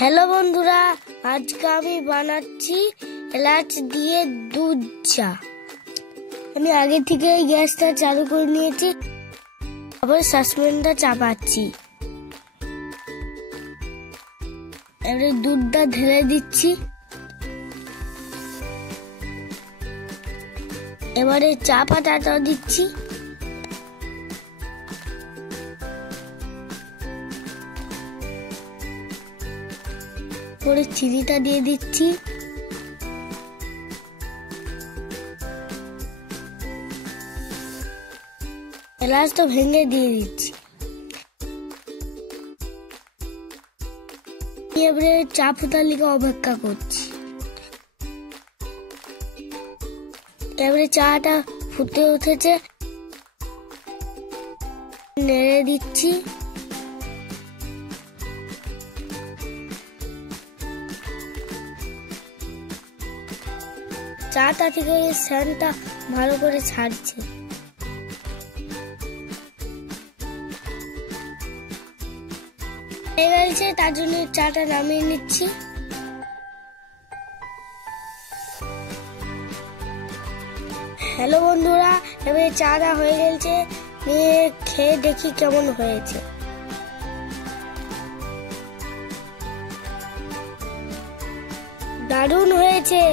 Hello বন্ধুরা, আজকে আমি বানাচ্ছি এলাচ দিয়ে দুধ চা। আমি আগে থেকে গ্যাসটা চালু করে নিয়েছি, আবার সসপ্যানটা চাপাচ্ছি। এবারে দুধটা ঢেলে দিচ্ছি। এবারে চা পাতাটা দিচ্ছি। পরে চিনিটা দিয়ে দিচ্ছি। এলাচ তো ভেঙে দিয়ে দিচ্ছি। এবারে চা ফুটার লিগে অপেক্ষা করছি। এবারে চাটা ফুটে উঠেছে, নেড়ে দিচ্ছি। চাটা থেকে সেন্টটা ভালো করে ছাড়ছে। হয়ে গেছে, তার জন্য চাটা নামিয়ে নিচ্ছি। হ্যালো বন্ধুরা, এবারে চাটা হয়ে গেছে, নিয়ে খেয়ে দেখি কেমন হয়েছে। দারুণ হয়েছে।